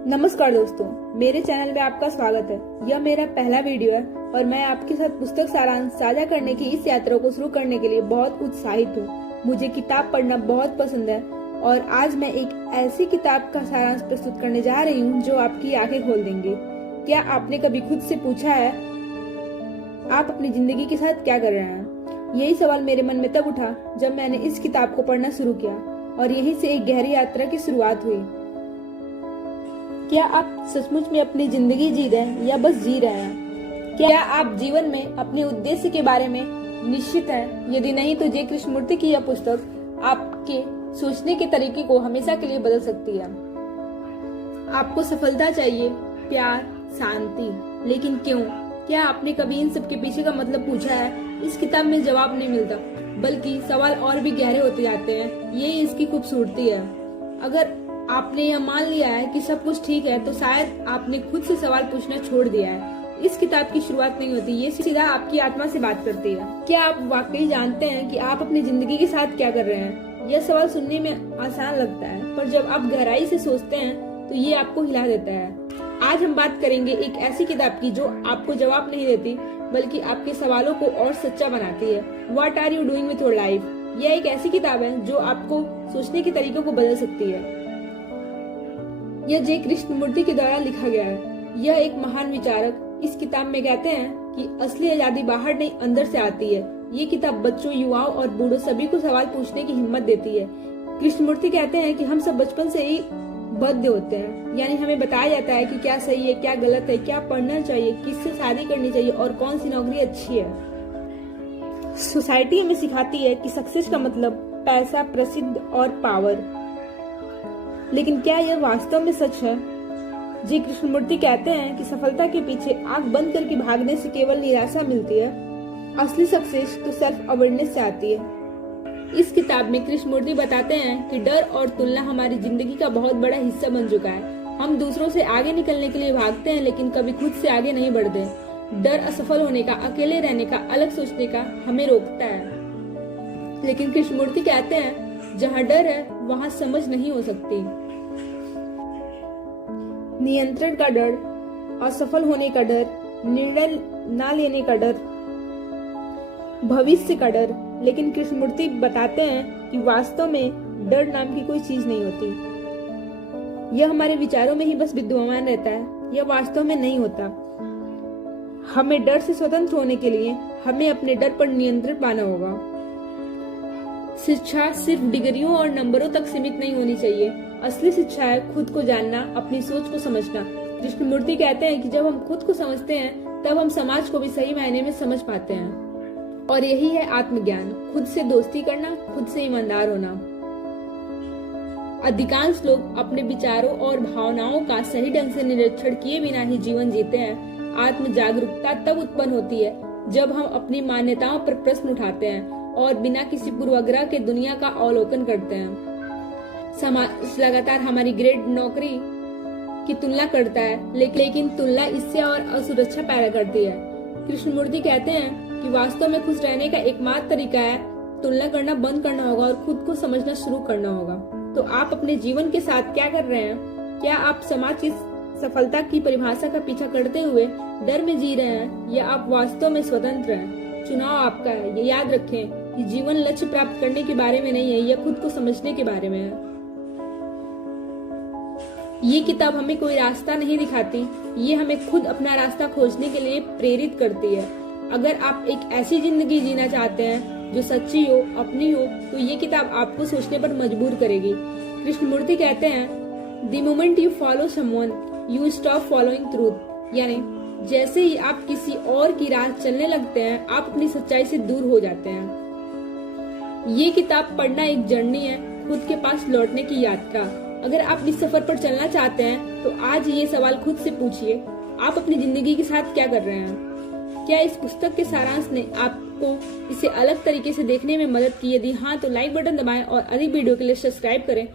नमस्कार दोस्तों, मेरे चैनल में आपका स्वागत है। यह मेरा पहला वीडियो है और मैं आपके साथ पुस्तक सारांश साझा करने की इस यात्रा को शुरू करने के लिए बहुत उत्साहित हूँ। मुझे किताब पढ़ना बहुत पसंद है और आज मैं एक ऐसी किताब का सारांश प्रस्तुत करने जा रही हूँ जो आपकी आंखें खोल देंगे। क्या आपने कभी खुद से पूछा है आप अपनी जिंदगी के साथ क्या कर रहे हैं? यही सवाल मेरे मन में तब उठा जब मैंने इस किताब को पढ़ना शुरू किया और यहीं से एक गहरी यात्रा की शुरुआत हुई। क्या आप सचमुच में अपनी जिंदगी जी रहे हैं या बस जी रहे हैं? क्या आप जीवन में अपने उद्देश्य के बारे में निश्चित हैं? यदि नहीं तो जे कृष्णमूर्ति की यह पुस्तक आपके सोचने के तरीके को हमेशा के लिए बदल सकती है। आपको सफलता चाहिए, प्यार, शांति, लेकिन क्यों? क्या आपने कभी इन सब के पीछे का मतलब पूछा है? इस किताब में जवाब नहीं मिलता, बल्कि सवाल और भी गहरे होते जाते हैं। ये इसकी खूबसूरती है। अगर आपने यह मान लिया है कि सब कुछ ठीक है तो शायद आपने खुद से सवाल पूछना छोड़ दिया है। इस किताब की शुरुआत नहीं होती, ये सीधा आपकी आत्मा से बात करती है। क्या आप वाकई जानते हैं कि आप अपनी जिंदगी के साथ क्या कर रहे हैं? यह सवाल सुनने में आसान लगता है, पर जब आप गहराई से सोचते हैं तो ये आपको हिला देता है। आज हम बात करेंगे एक ऐसी किताब की जो आपको जवाब नहीं देती, बल्कि आपके सवालों को और सच्चा बनाती है। What are you doing with your life? यह एक ऐसी किताब है जो आपको सोचने के तरीकों को बदल सकती है। यह जे कृष्णमूर्ति के द्वारा लिखा गया है। यह एक महान विचारक इस किताब में कहते हैं कि असली आजादी बाहर नहीं अंदर से आती है। ये किताब बच्चों, युवाओं और बूढ़ों सभी को सवाल पूछने की हिम्मत देती है। कृष्णमूर्ति कहते हैं कि हम सब बचपन से ही बद्ध होते हैं, यानी हमें बताया जाता है कि क्या सही है, क्या गलत है, क्या पढ़ना चाहिए, किससे शादी करनी चाहिए और कौन सी नौकरी अच्छी है। सोसाइटी हमें सिखाती है कि सक्सेस का मतलब पैसा, प्रसिद्ध और पावर, लेकिन क्या यह वास्तव में सच है? जी कृष्णमूर्ति कहते हैं कि सफलता के पीछे आंख बंद करके भागने से केवल निराशा मिलती है। असली सक्सेस तो सेल्फ अवेयरनेस से आती है। इस किताब में कृष्णमूर्ति बताते हैं कि डर और तुलना हमारी जिंदगी का बहुत बड़ा हिस्सा बन चुका है। हम दूसरों से आगे निकलने के लिए भागते हैं, लेकिन कभी खुद से आगे नहीं बढ़ते। डर असफल होने का, अकेले रहने का, अलग सोचने का हमें रोकता है। लेकिन कृष्णमूर्ति कहते हैं जहाँ डर है वहाँ समझ नहीं हो सकती। नियंत्रण का डर, असफल होने का डर, निर्णय न लेने का डर, भविष्य का डर। लेकिन कृष्णमूर्ति बताते हैं कि वास्तव में डर नाम की कोई चीज नहीं होती। यह हमारे विचारों में ही बस विद्यमान रहता है, यह वास्तव में नहीं होता। हमें डर से स्वतंत्र होने के लिए हमें अपने डर पर नियंत्रण पाना होगा। शिक्षा सिर्फ डिग्रियों और नंबरों तक सीमित नहीं होनी चाहिए। असली शिक्षा है खुद को जानना, अपनी सोच को समझना। कृष्णमूर्ति कहते हैं कि जब हम खुद को समझते हैं तब हम समाज को भी सही मायने में समझ पाते हैं। और यही है आत्मज्ञान, खुद से दोस्ती करना, खुद से ईमानदार होना। अधिकांश लोग अपने विचारों और भावनाओं का सही ढंग से निरीक्षण किए बिना ही जीवन जीते हैं। आत्म जागरूकता तब उत्पन्न होती है जब हम अपनी मान्यताओं पर प्रश्न उठाते हैं और बिना किसी पूर्वाग्रह के दुनिया का अवलोकन करते हैं। समाज लगातार हमारी ग्रेड, नौकरी की तुलना करता है, लेकिन तुलना इससे और असुरक्षा पैदा करती है। कृष्णमूर्ति कहते हैं कि वास्तव में खुश रहने का एकमात्र तरीका है तुलना करना बंद करना होगा और खुद को समझना शुरू करना होगा। तो आप अपने जीवन के साथ क्या कर रहे हैं? क्या आप समाज की सफलता की परिभाषा का पीछा करते हुए डर में जी रहे हैं, या आप वास्तव में स्वतंत्र हैं? चुनाव आपका है। ये याद रखें कि जीवन लक्ष्य प्राप्त करने के बारे में नहीं है, यह खुद को समझने के बारे में है। ये किताब हमें कोई रास्ता नहीं दिखाती, ये हमें खुद अपना रास्ता खोजने के लिए प्रेरित करती है। अगर आप एक ऐसी जिंदगी जीना चाहते हैं जो सच्ची हो, अपनी हो, तो ये किताब आपको सोचने पर मजबूर करेगी। कृष्णमूर्ति कहते हैं the moment you follow someone you stop following truth, यानी जैसे ही आप किसी और की राह चलने लगते हैं आप अपनी सच्चाई से दूर हो जाते हैं। ये किताब पढ़ना एक जर्नी है, खुद के पास लौटने की यात्रा। अगर आप इस सफर पर चलना चाहते हैं तो आज ये सवाल खुद से पूछिए, आप अपनी जिंदगी के साथ क्या कर रहे हैं? क्या इस पुस्तक के सारांश ने आपको इसे अलग तरीके से देखने में मदद की? यदि हाँ तो लाइक बटन दबाएं और अधिक वीडियो के लिए सब्सक्राइब करें।